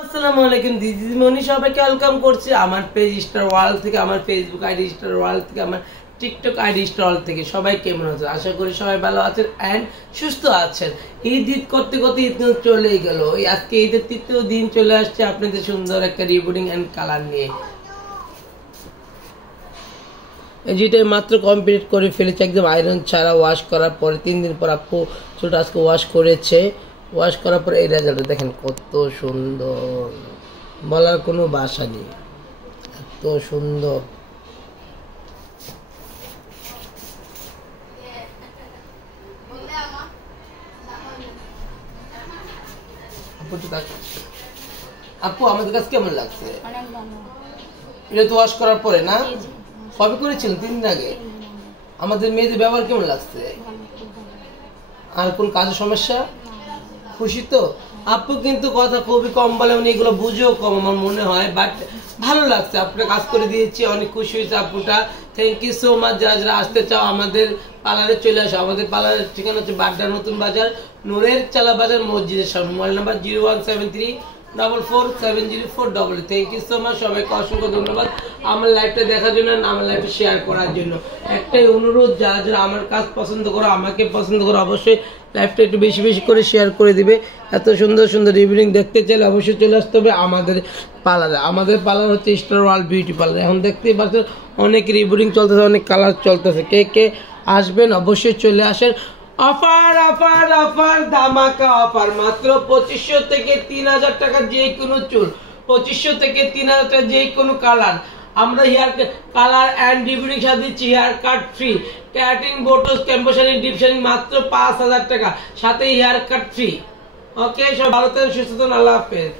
আসসালামু আলাইকুম দিদিমণি, সবাইকে ওয়েলকাম করছি আমার পেজ স্টার ওয়ার্ল্ড থেকে, আমার ফেসবুক আইডি স্টার ওয়ার্ল্ড থেকে, আমার টিকটক আইডি স্টার ওয়ার্ল্ড থেকে। সবাই কেমন আছে? আশা করি সবাই ভালো আছেন অ্যান্ড সুস্থ আছেন। ঈদ করতে করতে ঈদ চলেই গেল। আজকে ঈদের তৃতীয় দিন চলে আসছে আপনাদের সুন্দর একটা রিবুটিং অ্যান্ড কালার নিয়ে। যেটা মাত্র কমপ্লিট করে ফেলেছে একদম আয়রন ছাড়া, ওয়াশ করার পরে 3 দিন পর আপু চুলটা আজকে ওয়াশ করেছে। ওয়াশ করার পরে এই রেজাল্ট দেখেন, কত সুন্দর, বলার কোনো ভাষা নেই, এত সুন্দর। আপু আমাদের কাছে কেমন লাগছে? এটা তো ওয়াশ করার পরে না? কবে করেছিলেন? 3 দিন আগে। আমাদের মেয়েদের ব্যবহার কেমন লাগছে? আর কোন কাজের সমস্যা? খুশি তো? আপু কিন্তু কথা খুবই কম বলে, উনি এগুলো বুঝেও কম আমার মনে হয়, বাট ভালো লাগছে। আপনার কাজ করে দিয়েছি, অনেক খুশি হয়েছে আপুটা। Thank you so much. যারা যারা আসতে চাও আমাদের পার্লারে চলে আসো। আমাদের পার্লারের ঠিকানা হচ্ছে বাড্ডা নতুন বাজার, নূরের চালা বাজার, মসজিদের সামনে। Mobile number 01734470488। Thank you so much. সবাইকে অসংখ্য ধন্যবাদ আমার লাইভটা দেখার জন্য, আমার লাইভটা শেয়ার করার জন্য। একটাই অনুরোধ, যারা যারা আমার কাজ পছন্দ করো, আমাকে পছন্দ করো, অবশ্যই লাইভটা একটু বেশি বেশি করে শেয়ার করে দিবে। এত সুন্দর সুন্দর রিভিউলিং দেখতে চাইলে অবশ্যই চলে আসতে হবে আমাদের পার্লারে। আমাদের পার্লার হচ্ছে স্টার ওয়ার্ল্ড বিউটি পার্লার। এখন দেখতেই পাচ্ছেন অনেক রিভিউলিং চলতেছে, অনেক কালার চলতেছে। কে কে আসবেন অবশ্যই চলে আসেন। অফার অফার অফার, ধামাকা অফার। মাত্র 2500 থেকে 3000 টাকা যে কোনো চুল, 2500 থেকে 3000 টাকা যে কোনো কালার। আমরা হেয়ার কালার অ্যান্ড রিভিউলিং সাথে দিচ্ছি hair cut free, keratin, botox, ক্যাম্পোশানিং, ডিপ শাইনিং মাত্র 5000 টাকা, সাথে হেয়ার কাট ফ্রি। ওকে, সব ভালো থাকেন, সুস্থ থাকুন, আল্লাহ হাফেজ।